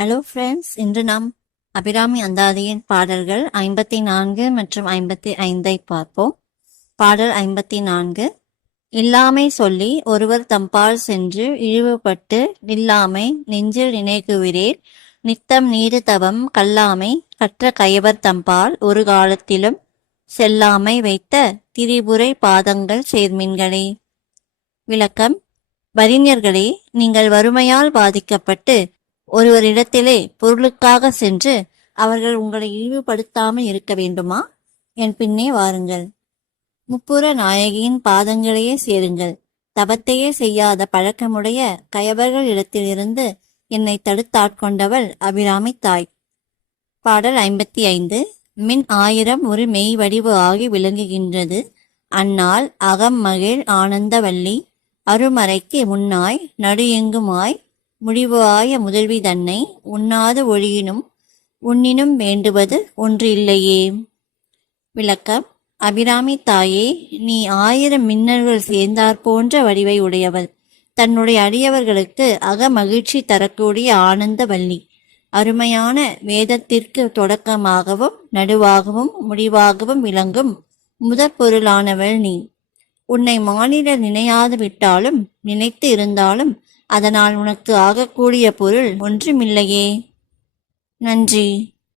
Hello friends, இன்று நாம் அபிராமி அந்தாதியின் பாடல்கள் 54 மற்றும் 55 பார்ப்போம். பாடல் 54. இல்லாமை சொல்லி ஒருவர் தம்பால் சென்று இழிவுபட்டு நில்லாமை நெஞ்சில் நினைக்குவிரேல் நித்தம் நீடு தவம் கல்லாமை கற்ற கயவர் தம்பால் ஒரு காலத்திலும் செல்லாமை வைத்த திரிபுரை பாதங்கள் சேர்மின்களே. விளக்கம்: வறிஞர்களே, நீங்கள் வறுமையால் பாதிக்கப்பட்டு ஒருவரிடத்திலே பொருளுக்காக சென்று அவர்கள் உங்களை இழிவுபடுத்தாமல் இருக்க வேண்டுமா? என் பின்னே வாருங்கள். முப்புற நாயகியின் பாதங்களையே சேருங்கள். தவத்தையே செய்யாத பழக்கமுடைய கயவர்களிடத்திலிருந்து என்னை தடுத்தாட்கொண்டவள் அபிராமி தாய். பாடல் 55. மின் 1000 ஒரு மெய் வடிவு ஆகி விளங்குகின்றது அந்நாள் அகம் மகிழ் ஆனந்தவல்லி அருமறைக்கு முன்னாய் நடு எங்குமாய் முடிவு ஆய முதல்வி தன்னை உண்ணாது ஒழியினும் உன்னினும் வேண்டுவது ஒன்று இல்லையே. விளக்கம்: அபிராமி தாயே, நீ 1000 மின்னல்கள் சேர்ந்தாற் போன்ற வடிவை உடையவள். தன்னுடைய அடியவர்களுக்கு அக மகிழ்ச்சி தரக்கூடிய ஆனந்த வள்ளி. அருமையான வேதத்திற்கு தொடக்கமாகவும் நடுவாகவும் முடிவாகவும் விளங்கும் முதற் பொருளானவள் நீ. உன்னை மானிடர் நினையாது விட்டாலும் நினைத்து இருந்தாலும் அதனால் உனக்கு ஆகக்கூடிய பொருள் ஒன்றுமில்லையே. நன்றி.